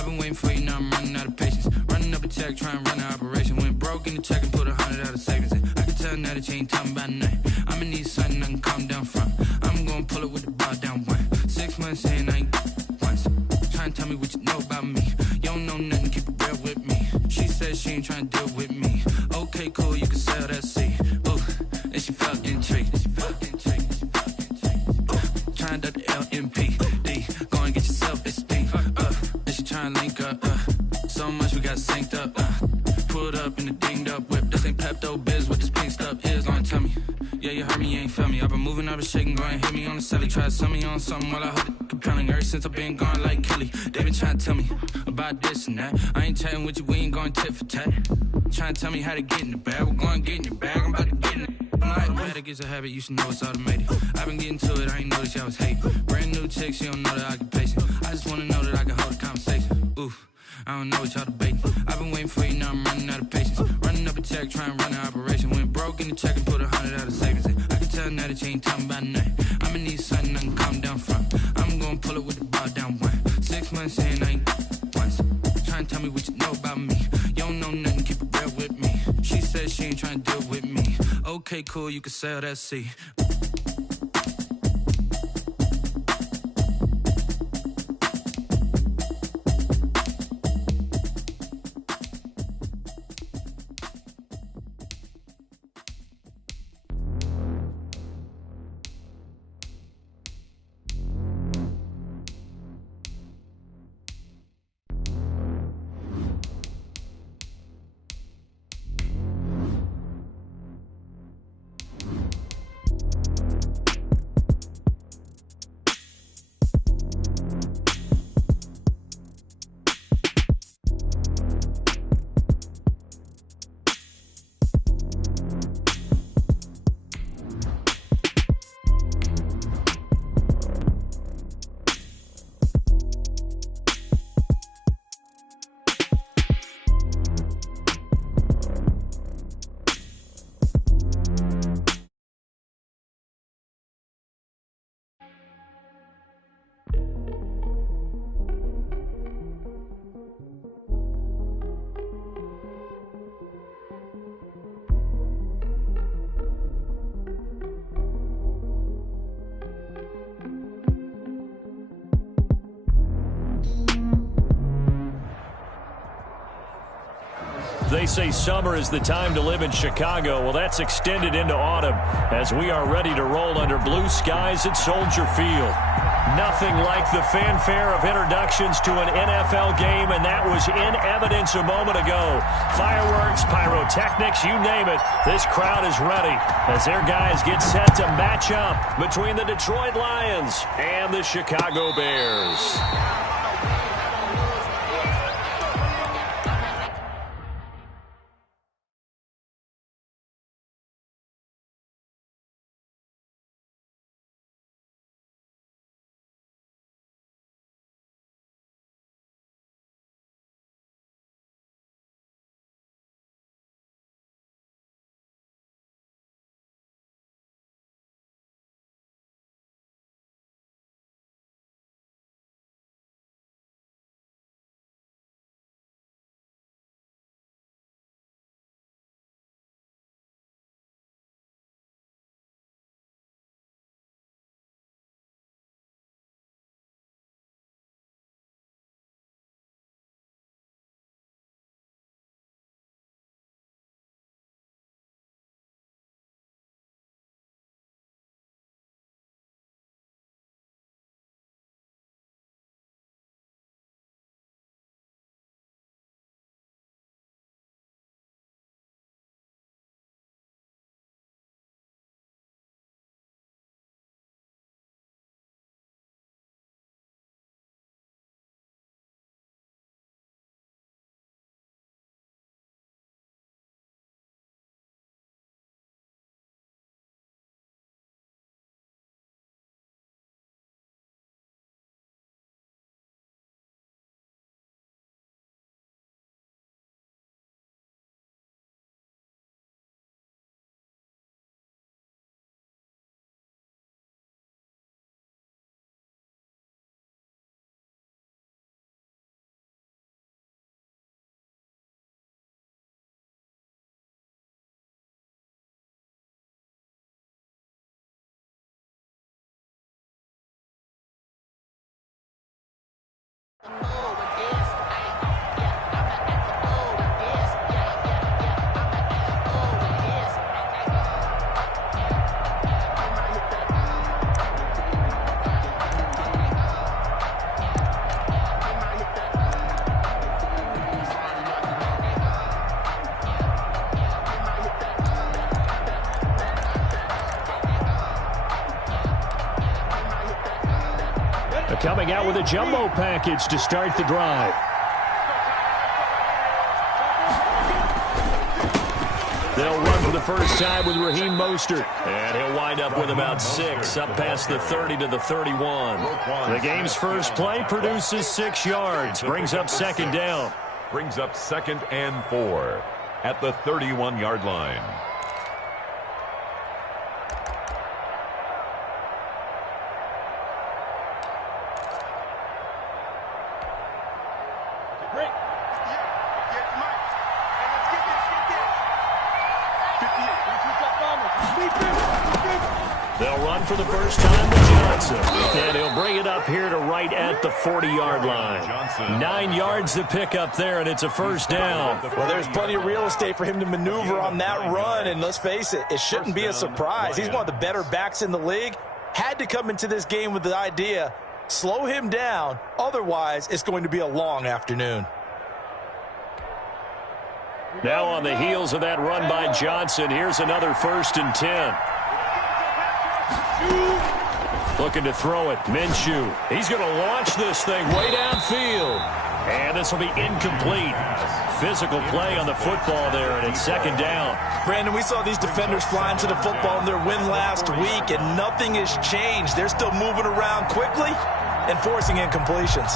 I've been waiting for you, now I'm running out of patience. Running up a check, trying to run an operation. Went broke in the check and put 100 out of savings in. I can tell now that you ain't talking about nothing. I'ma need something I can calm down from. I'm gonna pull it with the bar down one. 6 months in, I ain't once. Trying to tell me what you know about me. You don't know nothing, keep it real with me. She said she ain't trying to deal with me. Okay, cool, you can sell that seed. Ooh, and she felt intrigued. Trying to the LMPD. Go and get yourself SP. And she trying to link up. So much we got synced up. Pulled up in the dinged up whip. This ain't Pepto Biz, what this pink stuff is. Don't tell me. Yeah, you heard me, you ain't felt me. I've been moving, I've been shaking, go and hit me on the celly. Try to sell me on something while I hold it compelling. Ever since I've been gone like Kelly, they been trying to tell me about this and that. I ain't chatting with you, we ain't going tit for tat. Trying to tell me how to get in the bag. We're going to get in your bag, I'm about to get in it. Automatic is a habit, you should know it's automated. I've been getting to it, I ain't noticed y'all was hating. Brand new chick, she don't know the occupation. I just wanna know that I can hold a conversation. Oof, I don't know what y'all debating. I've been waiting for you, now I'm running out of patience. Running up a check, trying to run an operation. Went broke in the check and put 100 out of savings in. I can tell now that you ain't talking about nothing. I'ma need something I can calm down from. I'm gonna pull it with the bar down one. 6 months in, I ain't once. Trying to tell me what you know about me. You don't know nothing, keep it real with me. She said she ain't trying to deal with me. Okay, cool, you can sell that seed. They say summer is the time to live in Chicago. Well, that's extended into autumn as we are ready to roll under blue skies at Soldier Field. Nothing like the fanfare of introductions to an NFL game, and that was in evidence a moment ago. Fireworks, pyrotechnics, you name it. This crowd is ready as their guys get set to match up between the Detroit Lions and the Chicago Bears. Coming out with a jumbo package to start the drive. They'll run for the first time with Raheem Mostert. And he'll wind up with about 6, up past the 30 to the 31. The game's first play produces 6 yards, brings up second down. Brings up 2nd and 4 at the 31-yard line. They'll run for the first time with Johnson. And he'll bring it up here to right at the 40-yard line. 9 yards to pick up there, and it's a first down. Well, there's plenty of real estate for him to maneuver on that run, and let's face it, it shouldn't be a surprise. He's one of the better backs in the league. Had to come into this game with the idea, slow him down, otherwise it's going to be a long afternoon. Now on the heels of that run by Johnson, here's another 1st and 10. Looking to throw it, Minshew. He's going to launch this thing way downfield. And this will be incomplete. Physical play on the football there, and it's second down. Brandon, we saw these defenders flying to the football in their win last week, and nothing has changed. They're still moving around quickly and forcing incompletions.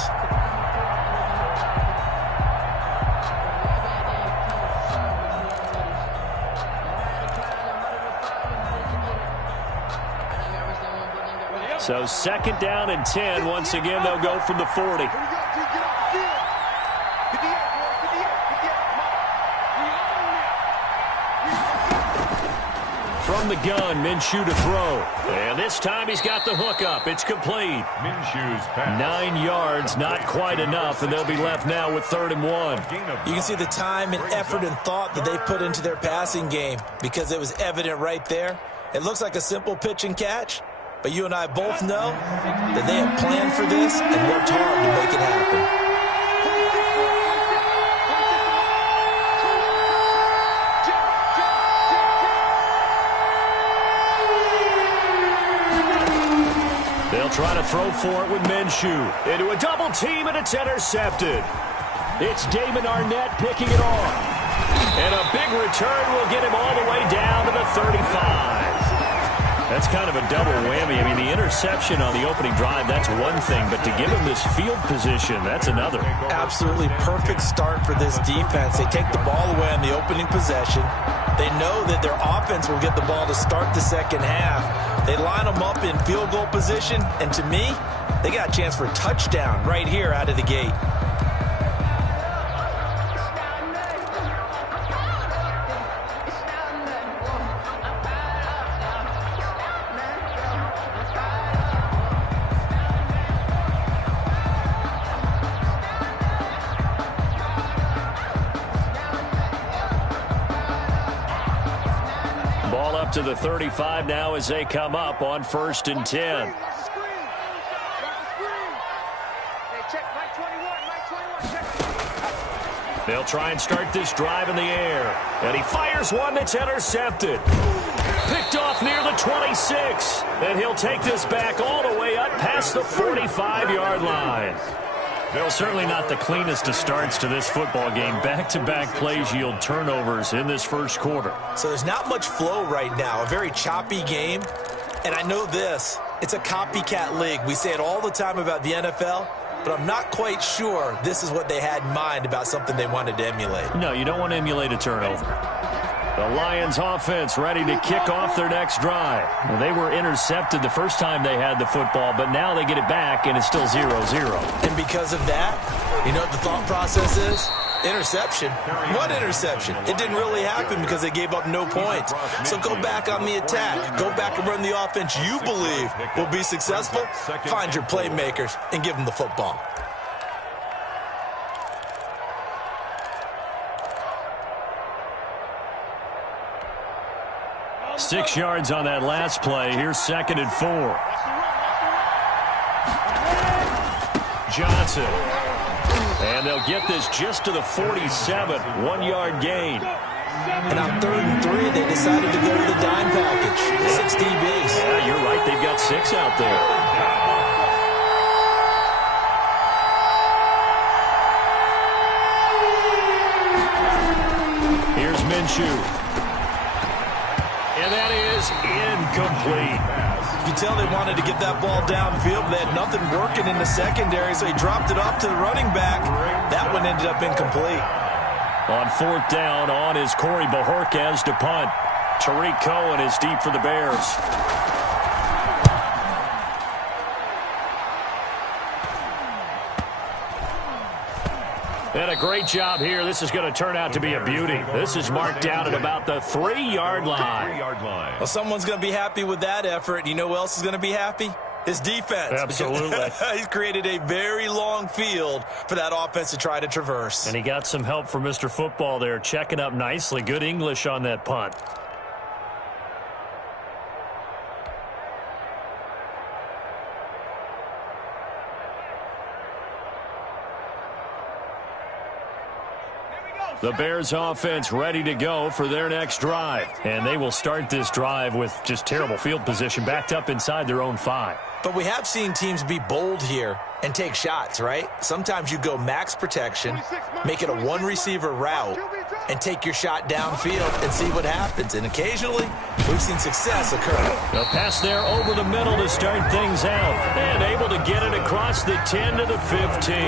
So second down and 10. Once again, they'll go from the 40. From the gun, Minshew to throw. And this time he's got the hook up. It's complete. Minshew's pass. 9 yards, not quite enough, and they'll be left now with 3rd and 1. You can see the time and effort and thought that they put into their passing game because it was evident right there. It looks like a simple pitch and catch, but you and I both know that they have planned for this and worked hard to make it happen. They'll try to throw for it with Minshew. Into a double team, and it's intercepted. It's Damon Arnett picking it off. And a big return will get him all the way down to the 35. That's kind of a double whammy. I mean, the interception on the opening drive, that's one thing. But to give him this field position, that's another. Absolutely perfect start for this defense. They take the ball away on the opening possession. They know that their offense will get the ball to start the second half. They line them up in field goal position, and to me, they got a chance for a touchdown right here out of the gate. To the 35 now as they come up on 1st and 10. They'll try and start this drive in the air. And he fires one that's intercepted. Picked off near the 26. And he'll take this back all the way up past the 45-yard line. Well, certainly not the cleanest of starts to this football game. Back-to-back plays yield turnovers in this first quarter. So there's not much flow right now. A very choppy game. And I know this. It's a copycat league. We say it all the time about the NFL, but I'm not quite sure this is what they had in mind about something they wanted to emulate. No, you don't want to emulate a turnover. The Lions offense ready to kick off their next drive. Well, they were intercepted the first time they had the football, but now they get it back, and it's still 0-0. And because of that, you know what the thought process is? Interception. What interception? It didn't really happen because they gave up no points. So go back on the attack. Go back and run the offense you believe will be successful. Find your playmakers and give them the football. 6 yards on that last play. Here's 2nd and 4. Johnson. And they'll get this just to the 47. 1-yard gain. And on 3rd and 3, they decided to go with a dime package. 6 DBs. Yeah, you're right. They've got 6 out there. Here's Minshew. And that is incomplete. You can tell they wanted to get that ball downfield, but they had nothing working in the secondary, so he dropped it off to the running back. That one ended up incomplete. On 4th down, on is Corey Bojorquez to punt. Tariq Cohen is deep for the Bears. And a great job here. This is going to turn out to be a beauty. This is marked out at about the 3-yard line. Well, someone's going to be happy with that effort. You know who else is going to be happy? His defense. Absolutely. He's created a very long field for that offense to try to traverse. And he got some help from Mr. Football there, checking up nicely. Good English on that punt. The Bears offense ready to go for their next drive. And they will start this drive with just terrible field position, backed up inside their own 5. But we have seen teams be bold here and take shots, right? Sometimes you go max protection, make it a one-receiver route, and take your shot downfield and see what happens. And occasionally, we've seen success occur. A pass there over the middle to start things out. And able to get it across the 10 to the 15.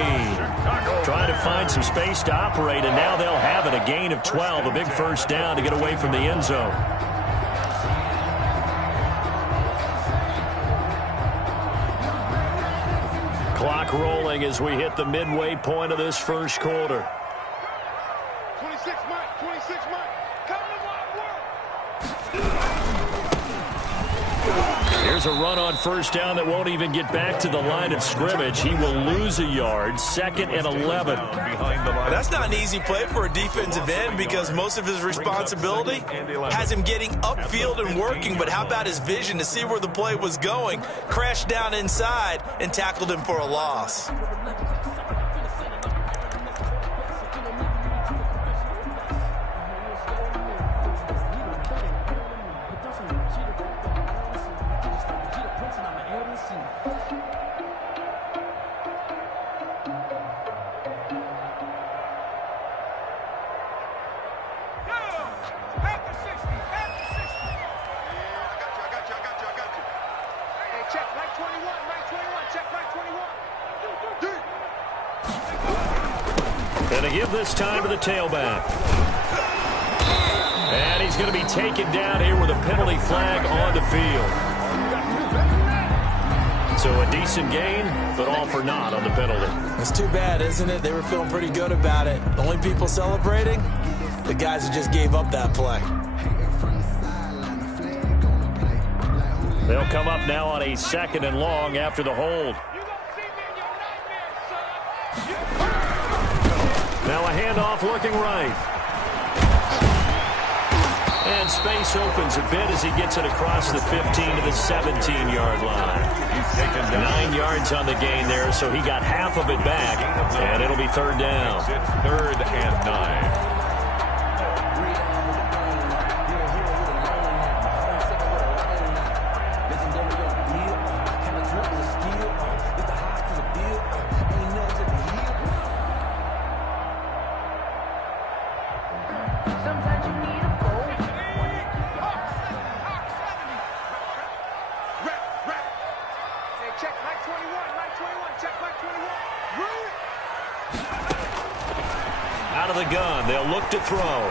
Trying to find some space to operate, and now they'll have it. A gain of 12, a big first down to get away from the end zone. Clock rolling as we hit the midway point of this first quarter. 26 Mike, 26 Mike. Come to my work. Here's a run on first down that won't even get back to the line of scrimmage. He will lose a yard. 2nd and 11. That's not an easy play for a defensive end because most of his responsibility has him getting upfield and working. But how about his vision to see where the play was going? Crashed down inside and tackled him for a loss. And to give this time to the tailback. And he's going to be taken down here with a penalty flag on the field. So a decent gain, but all for naught on the penalty. It's too bad, isn't it? They were feeling pretty good about it. The only people celebrating, the guys who just gave up that play. They'll come up now on a 2nd and long after the hold. Now a handoff looking right. And space opens a bit as he gets it across the 15 to the 17-yard line. 9 yards on the gain there, so he got half of it back, and it'll be 3rd down. It's 3rd and 9. Out of the gun, they'll look to throw.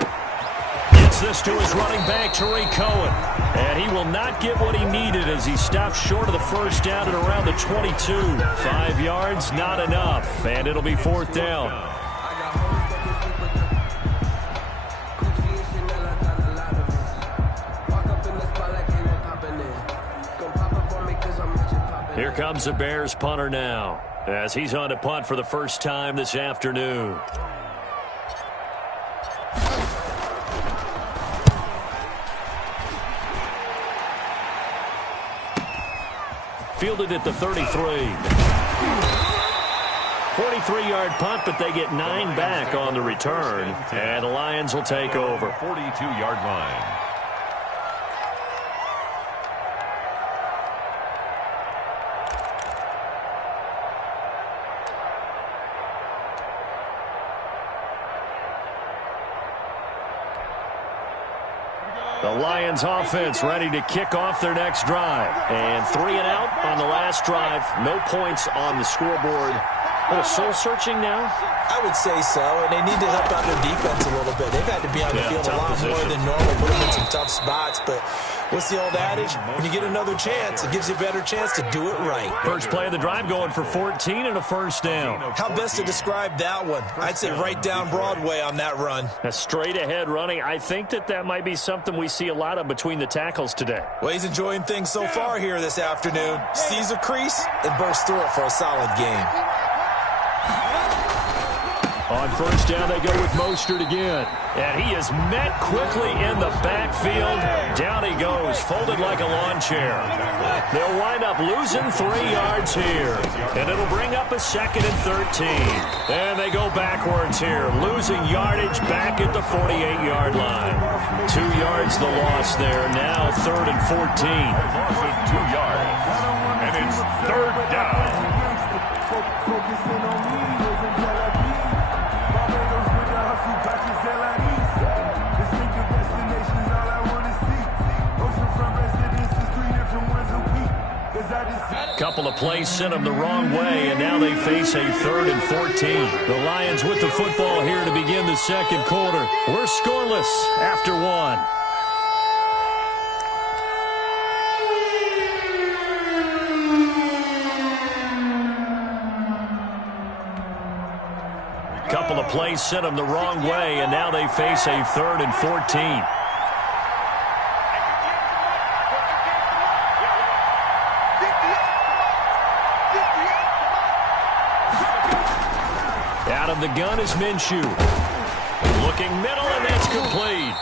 Gets this to his running back, Tariq Cohen. And he will not get what he needed as he stopped short of the first down at around the 22. 5 yards, not enough. And it'll be 4th down. Here comes the Bears punter now, as he's on to punt for the first time this afternoon. fielded at the 33. 43-yard punt, but they get 9 back on the return. And the Lions will take over. 42-yard line. The Lions offense ready to kick off their next drive. And 3 and out on the last drive. No points on the scoreboard. A little soul-searching now? I would say so, and they need to help out their defense a little bit. They've had to be on the field a lot more than normal, put them in some tough spots. But what's the old adage? When you get another chance, it gives you a better chance to do it right. First play of the drive going for 14 and a first down. How best to describe that one? I'd say right down Broadway on that run. A straight-ahead running. I think that might be something we see a lot of between the tackles today. Well, he's enjoying things so far here this afternoon. Sees a crease and bursts through it for a solid game. On first down, they go with Mostert again. And he is met quickly in the backfield. Down he goes, folded like a lawn chair. They'll wind up losing 3 yards here. And it'll bring up a 2nd and 13. And they go backwards here, losing yardage back at the 48-yard line. 2 yards the loss there. Now 3rd and 14. Loss of 2 yards. And it's 3rd down. Couple of plays sent them the wrong way, and now they face a 3rd and 14. The Lions with the football here to begin the second quarter. We're scoreless after 1. Couple of plays sent them the wrong way, and now they face a 3rd and 14. Out of the gun is Minshew. Looking middle, and that's complete.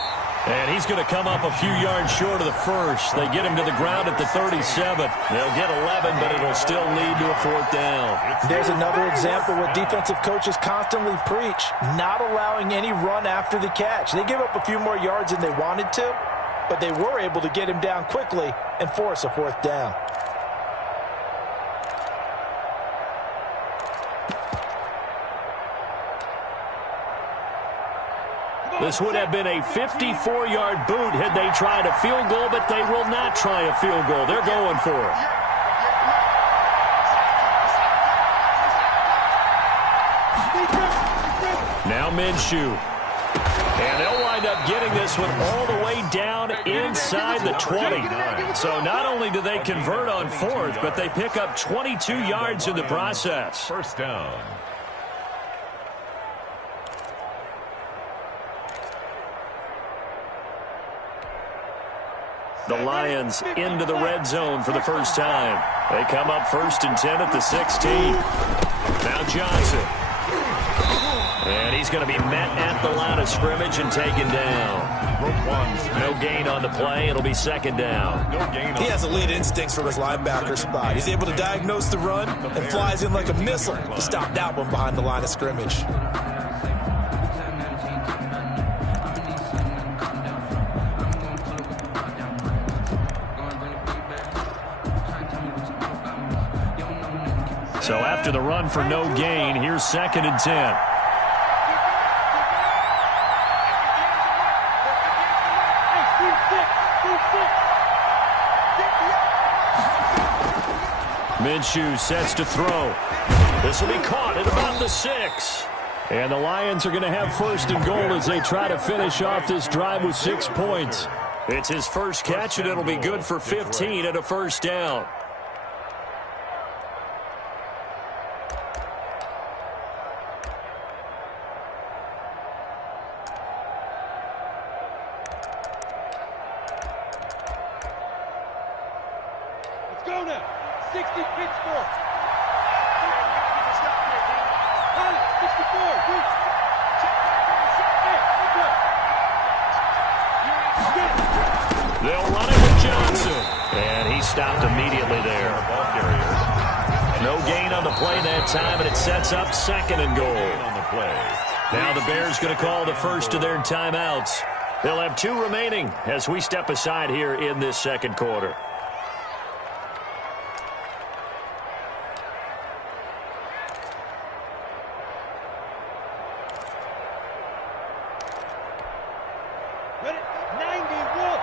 And he's going to come up a few yards short of the first. They get him to the ground at the 37. They'll get 11, but it'll still lead to a 4th down. There's another example what defensive coaches constantly preach, not allowing any run after the catch. They give up a few more yards than they wanted to, but they were able to get him down quickly and force a 4th down. This would have been a 54-yard boot had they tried a field goal, but they will not try a field goal. They're going for it. Now Minshew. And they'll wind up getting this one all the way down inside the 20. So not only do they convert on 4th, but they pick up 22 yards in the process. 1st down. The Lions into the red zone for the first time. They come up 1st and 10 at the 16. Now Johnson. And he's going to be met at the line of scrimmage and taken down. No gain on the play. It'll be 2nd down. He has elite instincts from his linebacker spot. He's able to diagnose the run and flies in like a missile to stop that one behind the line of scrimmage. So after the run for no gain, here's 2nd and 10. Minshew sets to throw. This will be caught at about the 6. And the Lions are going to have 1st and goal as they try to finish off this drive with 6 points. It's his first catch, and it'll be good for 15 and a 1st down. Go now. 60 Pittsburgh. 64. They'll run it with Johnson. And he stopped immediately there. gain on the play that time, and it sets up 2nd and goal. On the play. Now the Bears going to call the first of their timeouts. They'll have 2 remaining as we step aside here in this 2nd quarter. Ready? 91.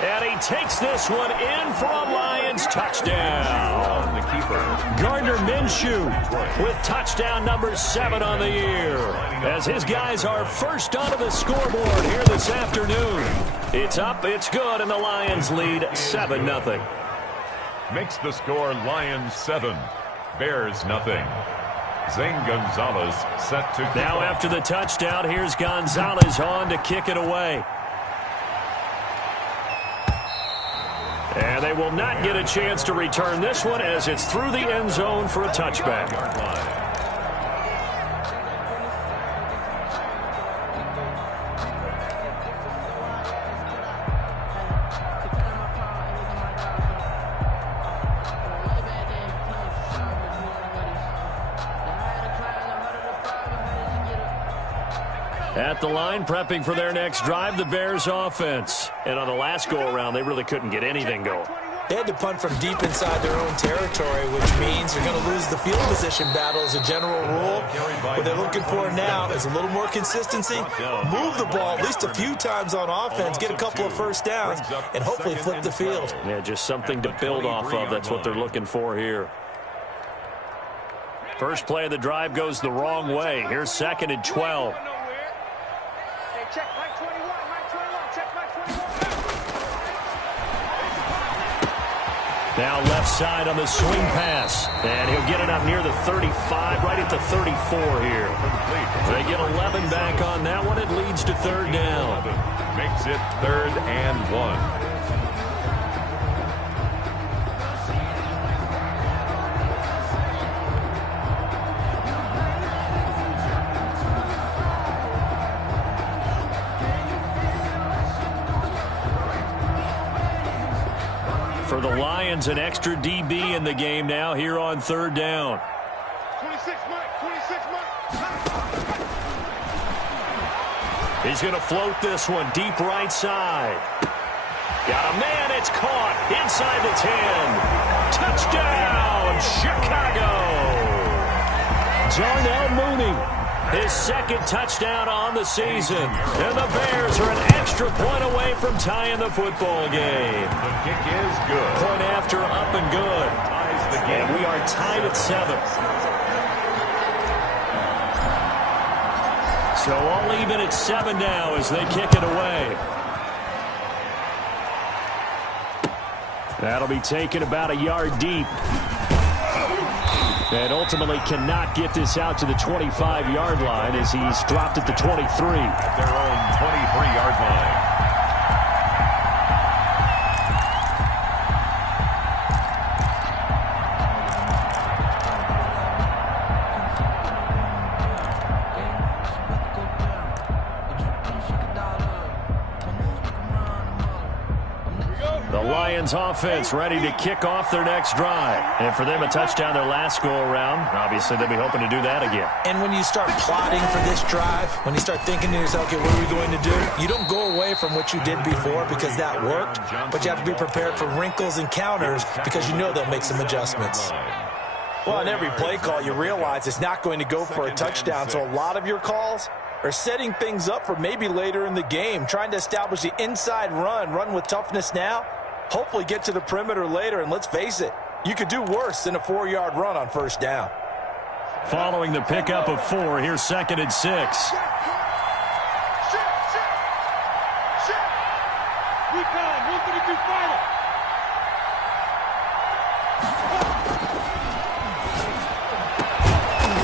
And he takes this one in for a Lions touchdown. The keeper. Gardner Minshew with touchdown number 7 on the year, as his guys are first onto the scoreboard here this afternoon. It's up, it's good, and the Lions lead 7-0. Makes the score Lions 7, Bears nothing. Zane Gonzalez set to kick Now off. after the touchdown, here's Gonzalez on to kick it away. And they will not get a chance to return this one as it's through the end zone for a touchback. At the line, prepping for their next drive, the Bears offense. And on the last go-around, they really couldn't get anything going. They had to punt from deep inside their own territory, which means they're going to lose the field position battle as a general rule. What they're looking for now is a little more consistency, move the ball at least a few times on offense, get a couple of first downs, and hopefully flip the field. Yeah, just something to build off of. That's what they're looking for here. First play of the drive goes the wrong way. Here's 2nd and 12. Check Mike 21, Mike 21, check Mike 21. Now left side on the swing pass. And he'll get it up near the 35, right at the 34 here. They get 11 back on that one. It leads to 3rd down. Makes it 3rd and 1. For the Lions, an extra DB in the game now here on 3rd down. 26 Mike, 26 Mike. He's going to float this one deep right side. Got a man, it's caught inside the 10. Touchdown, Chicago. Darnell Mooney, his 2nd touchdown on the season. And the Bears are an extra point away from tying the football game. The kick is good. Point after, up and good. Ties the game. And we are tied at 7. So all even at 7 now as they kick it away. That'll be taken about a yard deep. And ultimately cannot get this out to the 25-yard line as he's dropped at the 23. At their own 23-yard line. Lions offense ready to kick off their next drive. And for them, a touchdown their last go-around. Obviously, they'll be hoping to do that again. And when you start plotting for this drive, when you start thinking to yourself, okay, what are we going to do? You don't go away from what you did before because that worked, but you have to be prepared for wrinkles and counters because you know they'll make some adjustments. Well, on every play call, you realize it's not going to go for a touchdown, so a lot of your calls are setting things up for maybe later in the game, trying to establish the inside run with toughness now, hopefully get to the perimeter later, and let's face it, you could do worse than a 4-yard run on first down. Following the pickup of 4, here's 2nd and 6.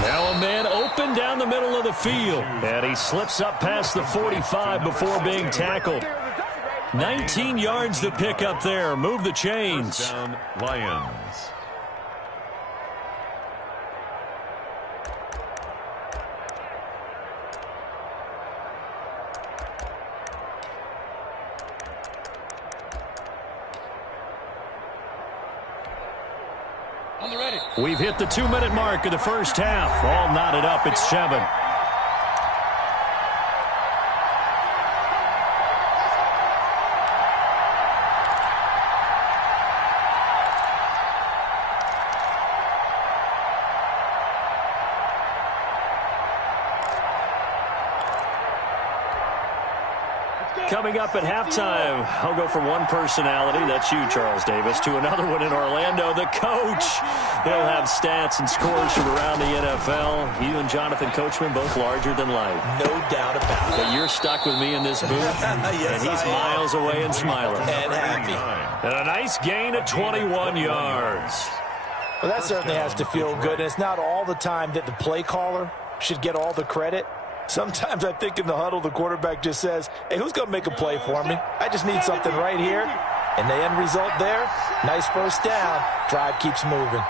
Now a man open down the middle of the field, and he slips up past the 45 before being tackled. 19 yards to pick up there. Move the chains. First down, Lions. We've hit the 2-minute mark of the first half. All knotted up at 7. Coming up at halftime, I'll go from one personality, that's you, Charles Davis, to another one in Orlando, the coach. He'll have stats and scores from around the NFL. You and Jonathan Coachman, both larger than life. No doubt about it. But you're stuck with me in this booth, yes, and he's miles away and smiling. And happy. And a nice gain of 21 yards. Well, that certainly has to feel good. And it's not all the time that the play caller should get all the credit. Sometimes I think in the huddle, the quarterback just says, hey, who's going to make a play for me? I just need something right here. And the end result there, nice first down. Drive keeps moving.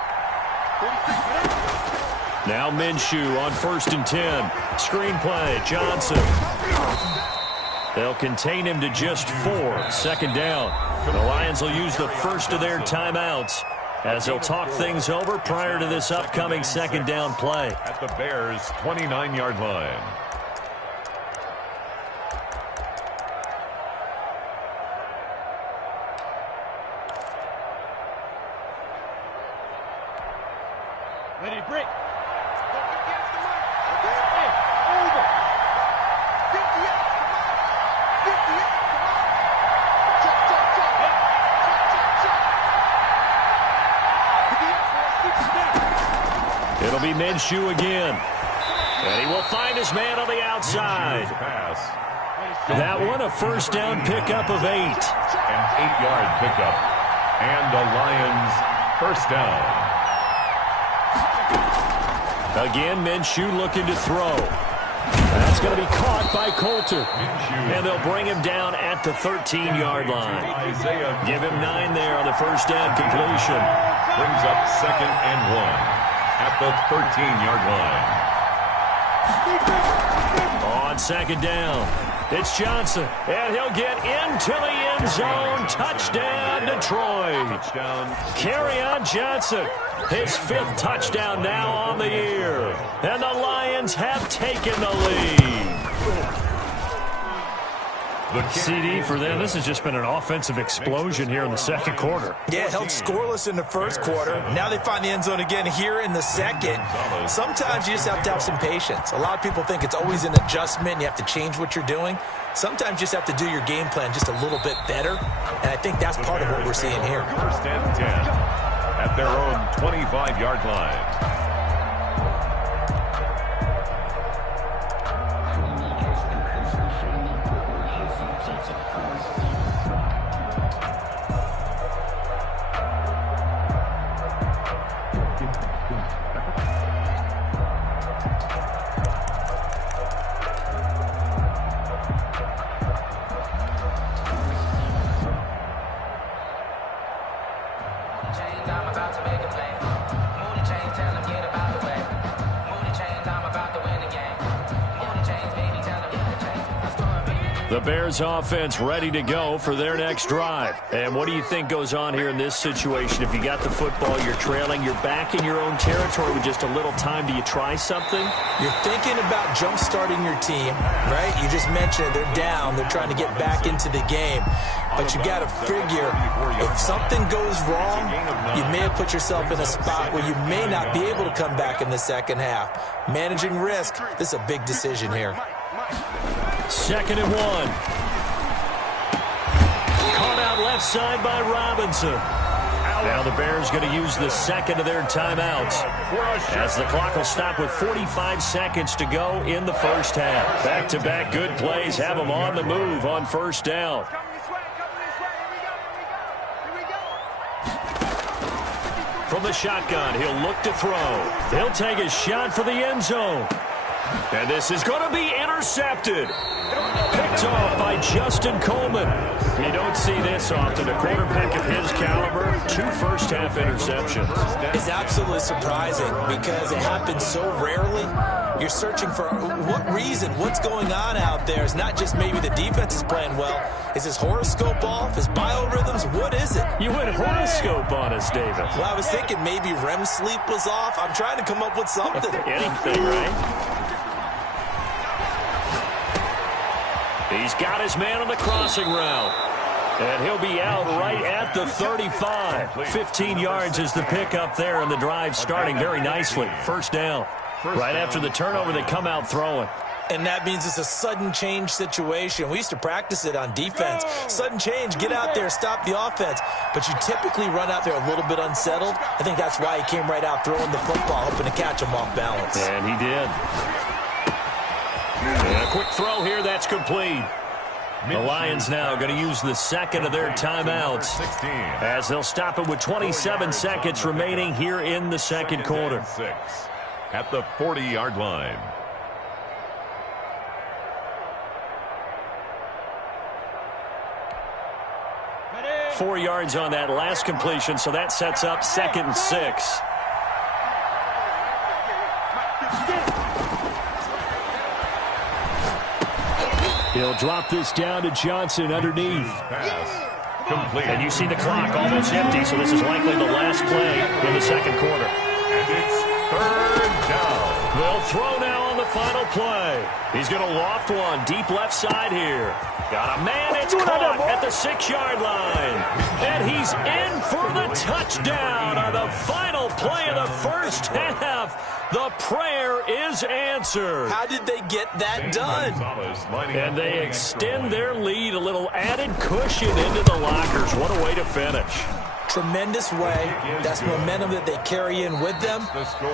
Now Minshew on 1st and 10. Screen play, Johnson. They'll contain him to just 4. 2nd down. The Lions will use the first of their timeouts as they'll talk things over prior to this upcoming 2nd down play. At the Bears' 29-yard line. Ready, break. Don't get against the mic. Hey, over. 50 yards, come on. 50 yards, come on. Check, check, check. Check, check, check. 50 yards for a 6 snap. It'll be Minshew again. And he will find his man on the outside. Pass. That one a first down pickup of 8. An 8-yard pickup. And the Lions first down. Again, Minshew looking to throw. That's going to be caught by Coulter. And they'll bring him down at the 13-yard line. Give him 9 there on the first down completion. Brings up 2nd and 1 at the 13-yard line. On 2nd down, it's Johnson. And he'll get into the end zone. Touchdown, Detroit. Kerryon Johnson. His 5th touchdown now on the year. And the Lions have taken the lead. CD for them. This has just been an offensive explosion here in the 2nd quarter. Yeah, held scoreless in the 1st quarter. Now they find the end zone again here in the 2nd. Sometimes you just have to have some patience. A lot of people think it's always an adjustment. You have to change what you're doing. Sometimes you just have to do your game plan just a little bit better. And I think that's part of what we're seeing here. 1st and 10 at their own 25-yard line. The Bears offense ready to go for their next drive. And what do you think goes on here in this situation? If you got the football, you're trailing, you're back in your own territory with just a little time. Do you try something? You're thinking about jump-starting your team, right? You just mentioned it. They're down. They're trying to get back into the game. But you got to figure, if something goes wrong, you may have put yourself in a spot where you may not be able to come back in the 2nd half. Managing risk, this is a big decision here. 2nd and 1. Caught out left side by Robinson. Now the Bears going to use the 2nd of their timeouts as the clock will stop with 45 seconds to go in the 1st half. Back-to-back good plays have them on the move on 1st down. From the shotgun, he'll look to throw. He'll take a shot for the end zone. And this is going to be intercepted. Picked off by Justin Coleman. You don't see this often. A quarterback of his caliber, 2 first-half interceptions. It's absolutely surprising because it happens so rarely. you're searching for what reason, what's going on out there. It's not just maybe the defense is playing well. Is his horoscope off? His biorhythms? What is it? You went horoscope on us, David. Well, I was thinking maybe REM sleep was off. I'm trying to come up with something. Anything, right? He's got his man on the crossing route. And he'll be out right at the 35. 15 yards is the pickup there, and the drive starting very nicely. First down. Right after the turnover, they come out throwing. And that means it's a sudden change situation. We used to practice it on defense. Sudden change, get out there, stop the offense. But you typically run out there a little bit unsettled. I think that's why he came right out throwing the football, hoping to catch him off balance. And he did. And a quick throw here, that's complete. The Lions now going to use the second of their timeouts as they'll stop it with 27 seconds remaining here in the second quarter. At the 40-yard line. Ready? 4 yards on that last completion, so that sets up 2nd and 6. He'll drop this down to Johnson underneath. And you see the clock almost empty, so this is likely the last play in the second quarter. And it's 3rd down. They'll throw now on the final play. He's going to loft one deep left side here. Got a man, it's caught at the 6-yard line. And he's in for the touchdown on the final play of the first half. The prayer is answered. How did they get that done? And they extend their lead, a little added cushion into the lockers. What a way to finish. Tremendous way. That's momentum that they carry in with them.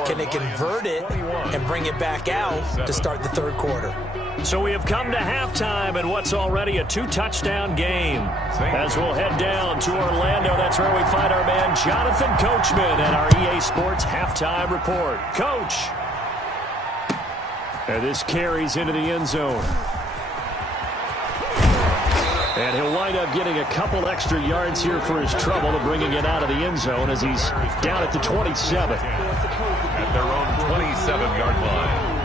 Can they convert it and bring it back out to start the third quarter? So we have come to halftime in what's already a 2-touchdown game. As we'll head down to Orlando, that's where we find our man Jonathan Coachman at our EA Sports Halftime Report. Coach. And this carries into the end zone. And he'll wind up getting a couple extra yards here for his trouble of bringing it out of the end zone as he's down at the 27. At their own 27-yard line.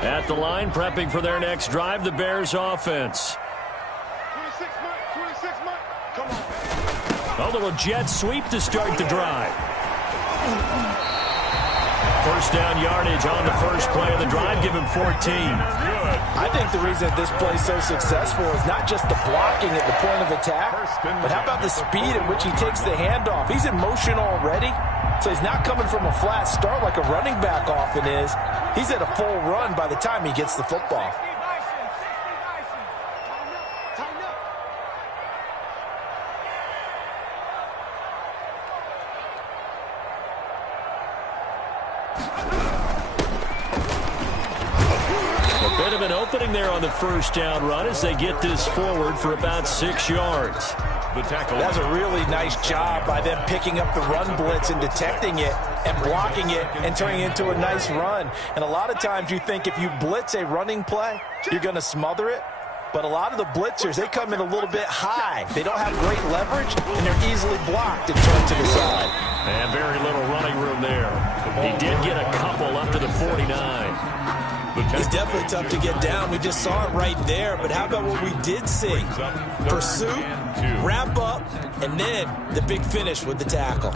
At the line, prepping for their next drive, the Bears offense. 26 months. Come on. A little jet sweep to start the drive. First down yardage on the first play of the drive, give him 14. I think the reason this play is so successful is not just the blocking at the point of attack, but how about the speed at which he takes the handoff? He's in motion already, so he's not coming from a flat start like a running back often is. He's at a full run by the time he gets the football. Bit of an opening there on the first down run as they get this forward for about 6 yards. The tackle. That's a really nice job by them picking up the run blitz and detecting it and blocking it and turning it into a nice run. And a lot of times you think if you blitz a running play, you're going to smother it. But a lot of the blitzers, they come in a little bit high. They don't have great leverage, and they're easily blocked and turned to the side. And very little running room there. He did get a couple up to the 49. It's definitely tough to get down. We just saw it right there. But how about what we did see? Pursuit, wrap up, and then the big finish with the tackle.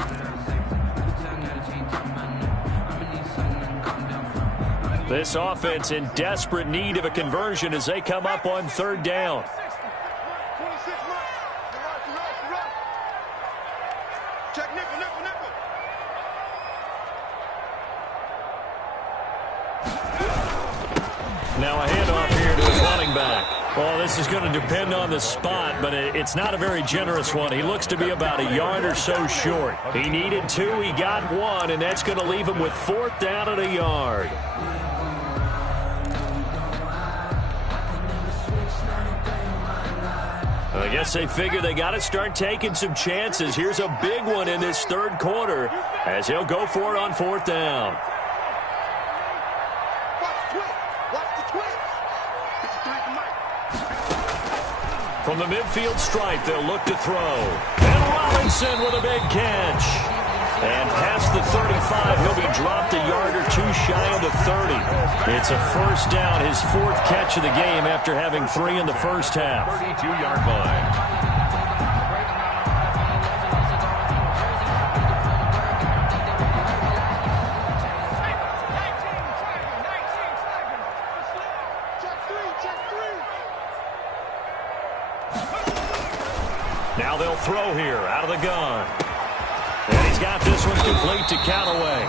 This offense in desperate need of a conversion as they come up on 3rd down. 26 months. Check nickel. Now a handoff here to his running back. Well, this is going to depend on the spot, but it's not a very generous one. He looks to be about a yard or so short. He needed 2, he got 1, and that's going to leave him with 4th down and a yard. I guess they figure they got to start taking some chances. Here's a big one in this third quarter as he'll go for it on 4th down. From the midfield stripe, they'll look to throw. And Robinson with a big catch. And past the 35, he'll be dropped a yard or two shy of the 30. It's a first down, his fourth catch of the game after having 3 in the first half. 32-yard line. Now they'll throw here out of the gun. And he's got this one complete to Callaway.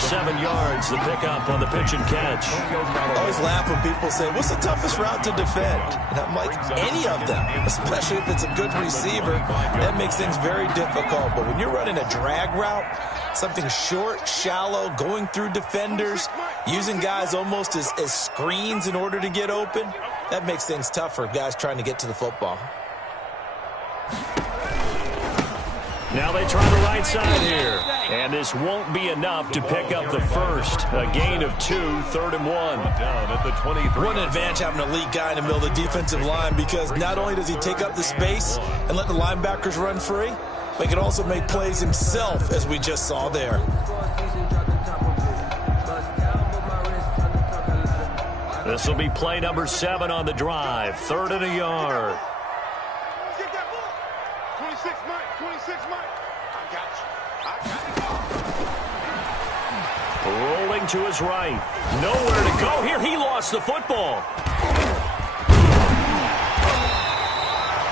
7 yards, the pickup on the pitch and catch. I always laugh when people say, what's the toughest route to defend? And I'm like, any of them, especially if it's a good receiver. That makes things very difficult. But when you're running a drag route, something short, shallow, going through defenders, using guys almost as screens in order to get open, that makes things tough for guys trying to get to the football. Now they try the right side here. And this won't be enough to pick up the first. A gain of 2, 3rd and 1. Down at the 23. What an advantage having an elite guy in the middle of the defensive line, because not only does he take up the space and let the linebackers run free, but he can also make plays himself, as we just saw there. This will be play number 7 on the drive. 3rd and a yard. 26, Mike. 26, Mike. I got you. Rolling to his right. Nowhere to go here. He lost the football.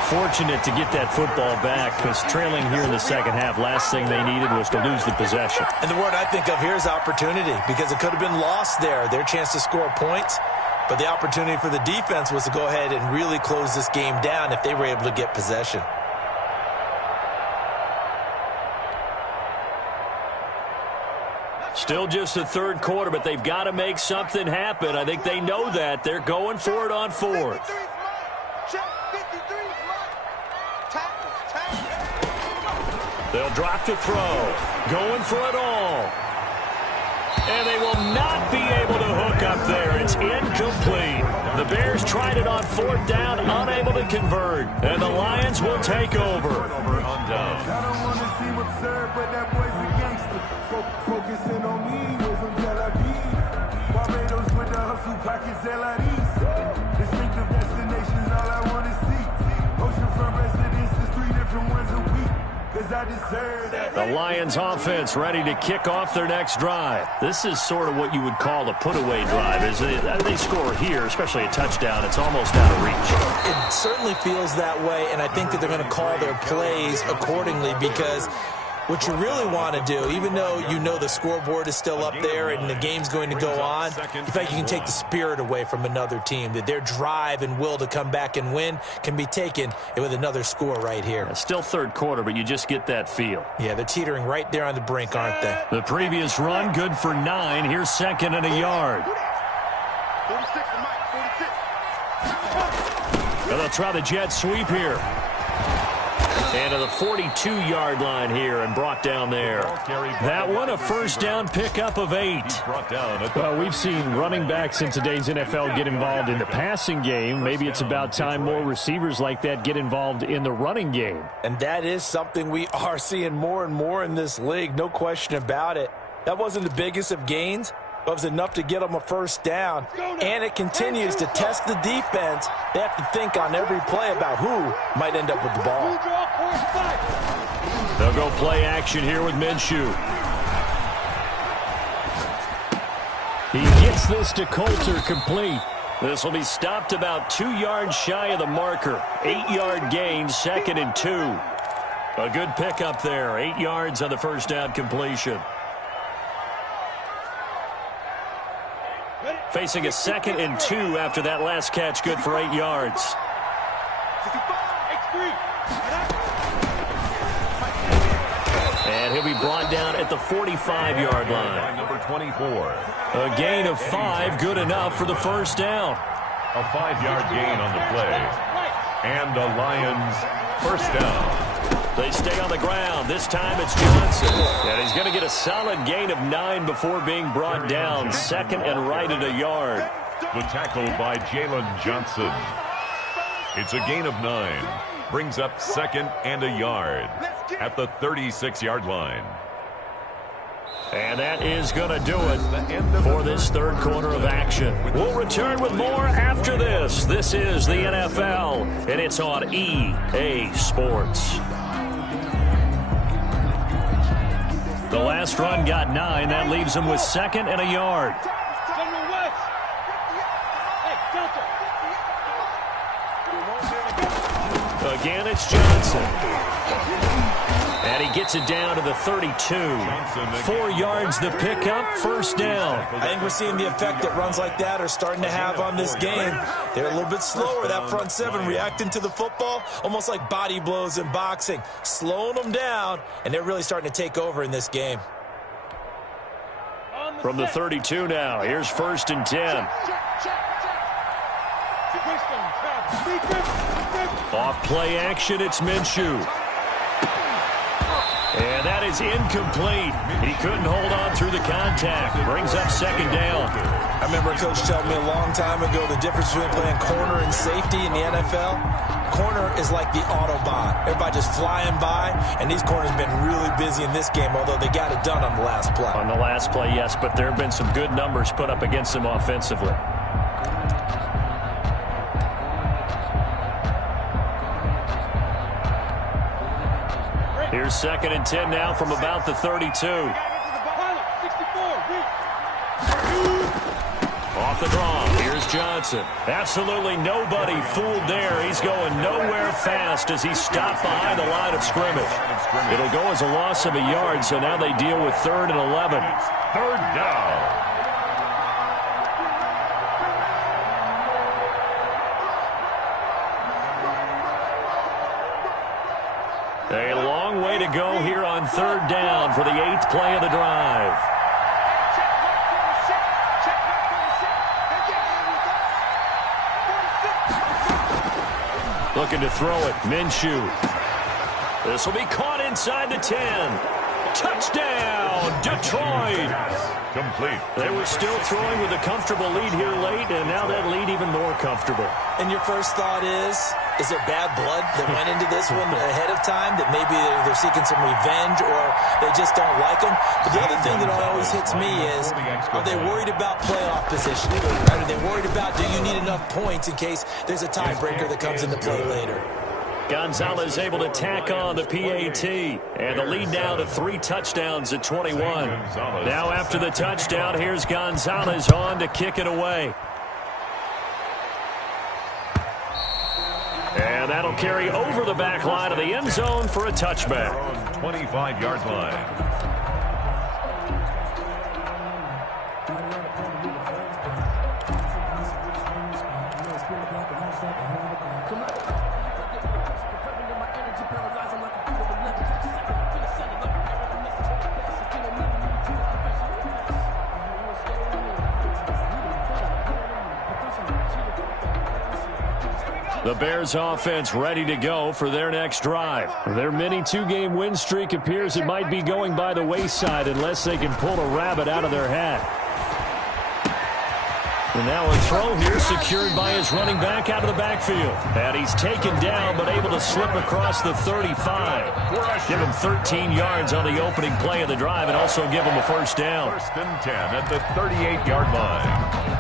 Fortunate to get that football back, because trailing here in the second half, last thing they needed was to lose the possession. And the word I think of here is opportunity, because it could have been lost there, their chance to score points. But the opportunity for the defense was to go ahead and really close this game down if they were able to get possession. Still just the third quarter, but they've got to make something happen. I think they know that. They're going for it on 4th. They'll drop to throw. Going for it all. And they will not be able to hook up there. It's incomplete. The Bears tried it on 4th down, unable to convert. And the Lions will take over. On down. I don't want to see what's served, but that boy's a gangster. Focusing on me, way from Tel Aviv. Barbados with the hustle pockets, LODs. Distinctive destinations, all I want to see. Oceanfront residences, 3 different ones a week. Cause I deserve that. The Lions offense ready to kick off their next drive. This is sort of what you would call a put-away drive. As they score here, especially a touchdown, it's almost out of reach. It certainly feels that way, and I think that they're going to call their plays accordingly, because what you really want to do, even though you know the scoreboard is still up there and the game's going to go on, in fact, you can take the spirit away from another team, that their drive and will to come back and win can be taken with another score right here. It's still third quarter, but you just get that feel. Yeah, they're teetering right there on the brink, aren't they? The previous run, good for 9. Here's 2nd and a yard. 46, Mike. 46. And they'll try the jet sweep here. And to the 42-yard line here and brought down there. That one, a first down pickup of 8. Well, we've seen running backs in today's NFL get involved in the passing game. Maybe it's about time more receivers like that get involved in the running game. And that is something we are seeing more and more in this league, no question about it. That wasn't the biggest of gains, but it was enough to get them a first down. And it continues to test the defense. They have to think on every play about who might end up with the ball. They'll go play action here with Minshew. He gets this to Coulter complete. This will be stopped about 2 yards shy of the marker. 8-yard gain, 2nd and 2. A good pickup there. 8 yards on the first down completion. Facing a 2nd and 2 after that last catch, good for 8 yards. And he'll be brought down at the 45-yard line. Number 24. A gain of 5, good enough for the first down. A 5-yard gain on the play. And the Lions first down. They stay on the ground. This time it's Johnson. And he's going to get a solid gain of 9 before being brought down. 2nd and right at a yard. The tackle by Jalen Johnson. It's a gain of 9. Brings up 2nd and a yard. at the 36-yard line. And that is going to do it for this third quarter of action. We'll return with more after this. This is the NFL, and it's on EA Sports. The last run got 9. That leaves him with 2nd and a yard. Again, it's Johnson. And he gets it down to the 32. 4 yards the pickup, first down. I think we're seeing the effect that runs like that are starting to have on this game. They're a little bit slower, that front seven, reacting to the football, almost like body blows in boxing, slowing them down, and they're really starting to take over in this game. From the 32 now, here's 1st and 10. Off play action, it's Minshew. And that is incomplete. He couldn't hold on through the contact. Brings up 2nd down. I remember a coach telling me a long time ago the difference between playing corner and safety in the NFL. Corner is like the Autobahn. Everybody just flying by, and these corners have been really busy in this game, although they got it done on the last play. On the last play, yes, but there have been some good numbers put up against them offensively. Here's 2nd and 10 now from about the 32. Off the draw, here's Johnson. Absolutely nobody fooled there. He's going nowhere fast as he stopped behind the line of scrimmage. It'll go as a loss of a yard, so now they deal with 3rd and 11. 3rd down. A long way to go here on 3rd down for the 8th play of the drive. Looking to throw it, Minshew. This will be caught inside the 10. Touchdown, Detroit. Complete. They were still throwing with a comfortable lead here late, and now that lead even more comfortable. And your first thought is there bad blood that went into this one ahead of time, that maybe they're seeking some revenge or they just don't like them? But the other thing that always hits me is, are they worried about playoff positioning? Are they worried about, do you need enough points in case there's a tiebreaker that comes into play later? Gonzalez able to tack on the PAT, and the lead now to 3 touchdowns at 21. Now after the touchdown, here's Gonzalez on to kick it away. And that'll carry over the back line of the end zone for a touchback. 25-yard line. The Bears offense ready to go for their next drive. Their mini 2-game win streak appears it might be going by the wayside unless they can pull a rabbit out of their hat. And now a throw here secured by his running back out of the backfield. And he's taken down but able to slip across the 35. Give him 13 yards on the opening play of the drive and also give him a first down. 1st and 10 at the 38-yard line.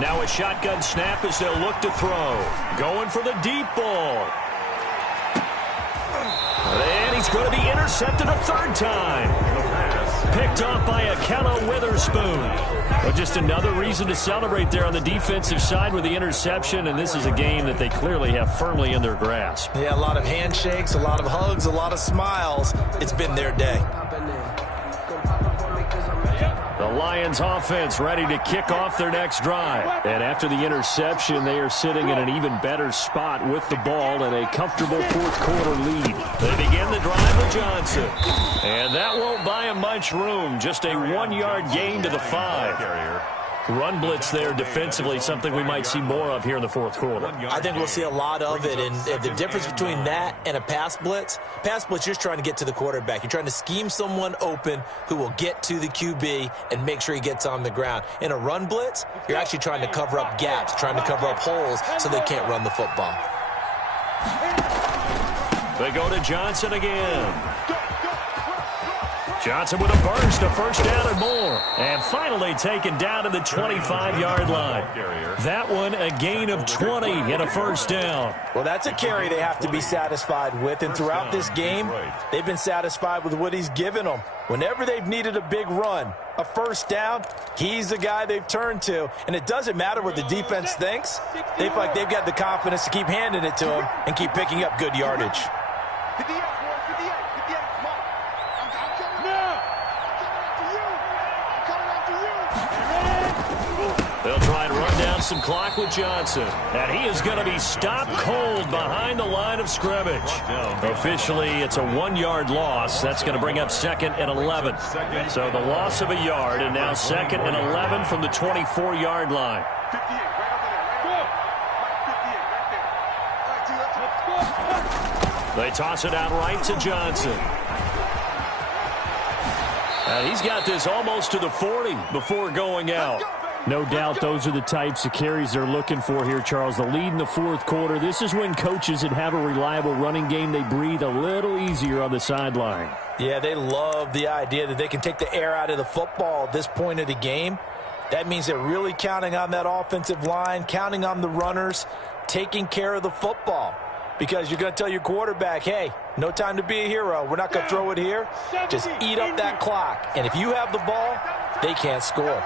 Now a shotgun snap as they'll look to throw. Going for the deep ball. And he's going to be intercepted a 3rd time. Picked off by Akello Witherspoon. But just another reason to celebrate there on the defensive side with the interception, and this is a game that they clearly have firmly in their grasp. Yeah, a lot of handshakes, a lot of hugs, a lot of smiles. It's been their day. The Lions offense ready to kick off their next drive. And after the interception, they are sitting in an even better spot with the ball and a comfortable 4th quarter lead. They begin the drive with Johnson. And that won't buy him much room. Just a 1-yard gain to the 5. Run blitz there defensively, something we might see more of here in the fourth quarter. I think we'll see a lot of it, and the difference between that and a pass blitz, you're just trying to get to the quarterback. You're trying to scheme someone open who will get to the QB and make sure he gets on the ground. In a run blitz, you're actually trying to cover up gaps, trying to cover up holes so they can't run the football. They go to Johnson again. Johnson with a burst, a first down and more. And finally taken down to the 25-yard line. That one a gain of 20 and a first down. Well, that's a carry they have to be satisfied with. And throughout this game, they've been satisfied with what he's given them. Whenever they've needed a big run, a first down, he's the guy they've turned to. And it doesn't matter what the defense thinks. They feel like they've got the confidence to keep handing it to him and keep picking up good yardage. They'll try and run down some clock with Johnson. And he is going to be stopped cold behind the line of scrimmage. Officially, it's a 1-yard loss. That's going to bring up 2nd and 11. So the loss of a yard, and now 2nd and 11 from the 24-yard line. They toss it out right to Johnson. And he's got this almost to the 40 before going out. No doubt those are the types of carries they're looking for here, Charles. The lead in the fourth quarter. This is when coaches that have a reliable running game, they breathe a little easier on the sideline. Yeah, they love the idea that they can take the air out of the football at this point of the game. That means they're really counting on that offensive line, counting on the runners, taking care of the football. Because you're going to tell your quarterback, hey, no time to be a hero. We're not going to throw it here. Just eat up that clock. And if you have the ball, they can't score.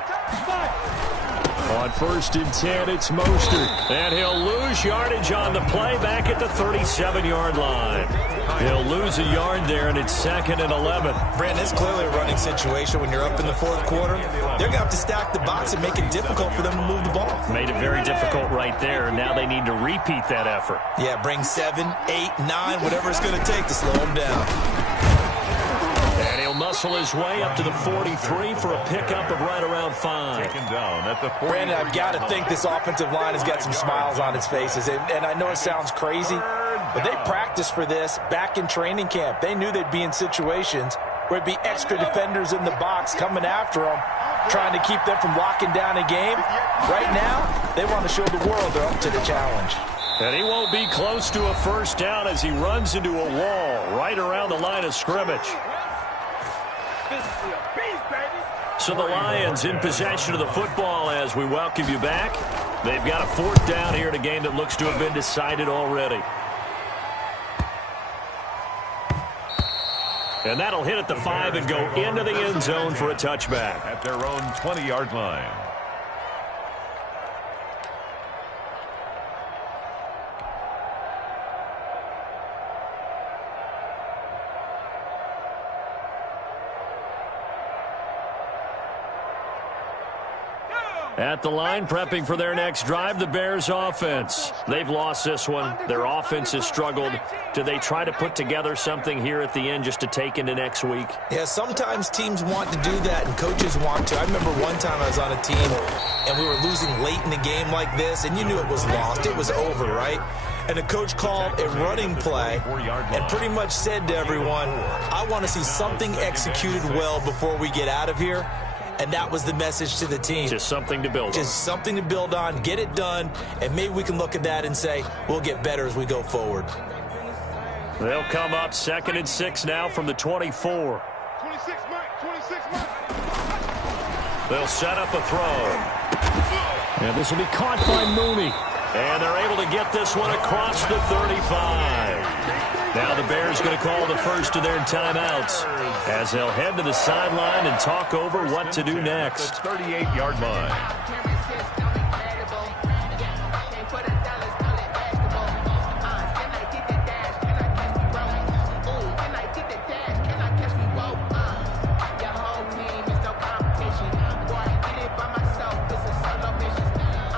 On 1st and 10, it's Mostert. And he'll lose yardage on the play back at the 37-yard line. He'll lose a yard there, and it's 2nd and 11. Brandon, it's clearly a running situation when you're up in the fourth quarter. They're going to have to stack the box and make it difficult for them to move the ball. Made it very difficult right there. Now they need to repeat that effort. Yeah, bring 7, 8, 9, whatever it's going to take to slow them down. And he'll muscle his way up to the 43 for a pickup of right around 5. Taken down at the 40. Brandon, I've got to think this offensive line has got some smiles on its faces. And I know it sounds crazy, but they practiced for this back in training camp. They knew they'd be in situations where it'd be extra defenders in the box coming after them, trying to keep them from locking down a game. Right now, they want to show the world they're up to the challenge. And he won't be close to a first down as he runs into a wall right around the line of scrimmage. So the Lions in possession of the football as we welcome you back. They've got a 4th down here in a game that looks to have been decided already. And that'll hit at the 5 and go into the end zone for a touchback. At their own 20-yard line. At the line, prepping for their next drive, the Bears offense. They've lost this one. Their offense has struggled. Do they try to put together something here at the end just to take into next week? Yeah, sometimes teams want to do that and coaches want to. I remember one time I was on a team and we were losing late in the game like this, and you knew it was lost. It was over, right? And the coach called a running play and pretty much said to everyone, I want to see something executed well before we get out of here. And that was the message to the team. Just something to build on. Just something to build on, get it done, and maybe we can look at that and say, we'll get better as we go forward. They'll come up 2nd and 6 now from the 24. 26, Mike, 26, Mike. They'll set up a throw. And this will be caught by Mooney. And they're able to get this one across the 35. Now the Bears going to call the first of their timeouts as they'll head to the sideline and talk over what to do next. 38-yard line.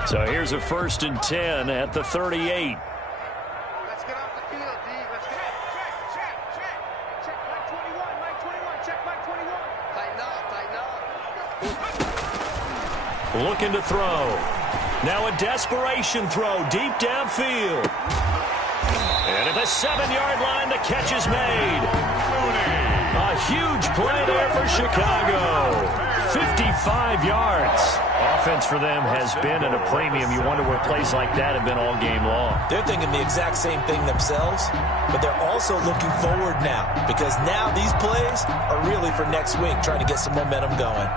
So here's a 1st and 10 at the 38. Let's get off the field, D. Let's get check. Check Mike 21, Mike 21. Check Mike 21. Tighten up, tighten up. looking to throw. Now a desperation throw deep downfield. And at the 7-yard line, the catch is made. A huge play there for Chicago. 55 yards. Offense for them has been at a premium. You wonder where plays like that have been all game long. They're thinking the exact same thing themselves, but they're also looking forward now because now these plays are really for next week, trying to get some momentum going.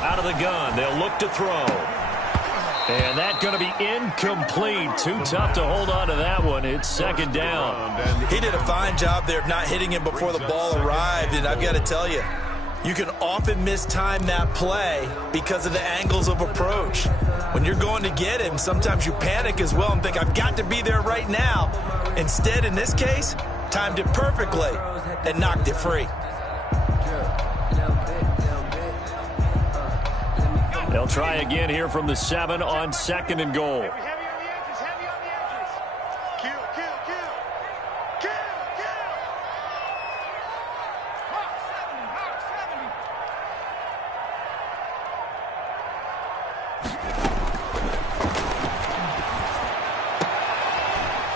Out of the gun, they'll look to throw. And that's going to be incomplete. Too tough to hold on to that one. It's second down. He did a fine job there of not hitting him before the ball arrived, and I've got to tell you, you can often mistime that play because of the angles of approach. When you're going to get him, sometimes you panic as well and think, I've got to be there right now. Instead, in this case, timed it perfectly and knocked it free. They'll try again here from the 7 on 2nd and goal. Heavy on the edges, heavy on the edges. Kill, kill, kill. Kill, kill. Hawk 70, Hawk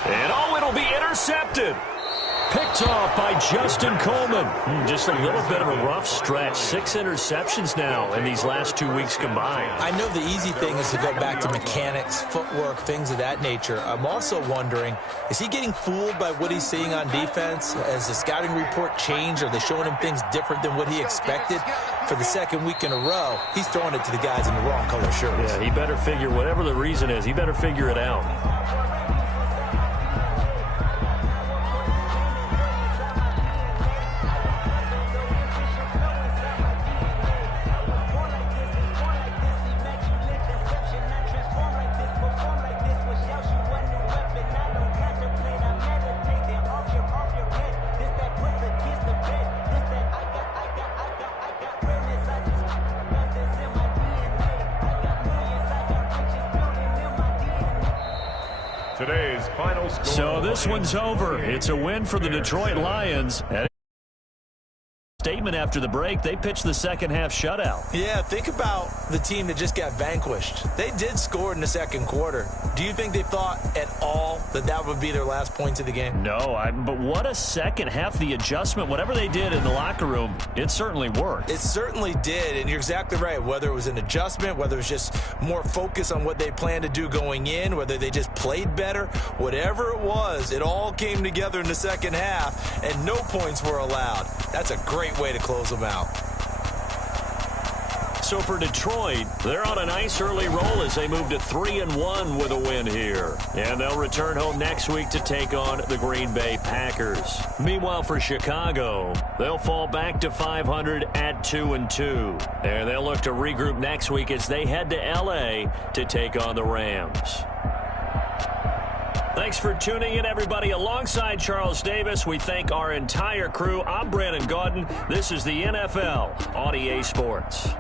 70. And oh, it'll be intercepted. Picked off by Justin Coleman. Just a little bit of a rough stretch. 6 interceptions now in these last 2 weeks combined. I know the easy thing is to go back to mechanics, footwork, things of that nature. I'm also wondering, is he getting fooled by what he's seeing on defense? Has the scouting report changed? Are they showing him things different than what he expected? For the second week in a row, he's throwing it to the guys in the wrong color shirts. Yeah, he better figure, whatever the reason is, he better figure it out. Today's final score. So this one's over. It's a win for the Detroit Lions. Statement after the break, they pitched the second-half shutout. Yeah, think about the team that just got vanquished. They did score in the second quarter. Do you think they thought at all that that would be their last points of the game? No, but what a second half. The adjustment, whatever they did in the locker room, it certainly worked. It certainly did, and you're exactly right. Whether it was an adjustment, whether it was just more focus on what they planned to do going in, whether they just played better, whatever it was, it all came together in the second half, and no points were allowed. That's a great way to close them out. So for Detroit, they're on a nice early roll as they move to 3-1 with a win here. And they'll return home next week to take on the Green Bay Packers. Meanwhile, for Chicago, they'll fall back to 500 at 2-2. And they'll look to regroup next week as they head to L.A. to take on the Rams. Thanks for tuning in, everybody. Alongside Charles Davis, we thank our entire crew. I'm Brandon Gaudin. This is the NFL on EA Sports.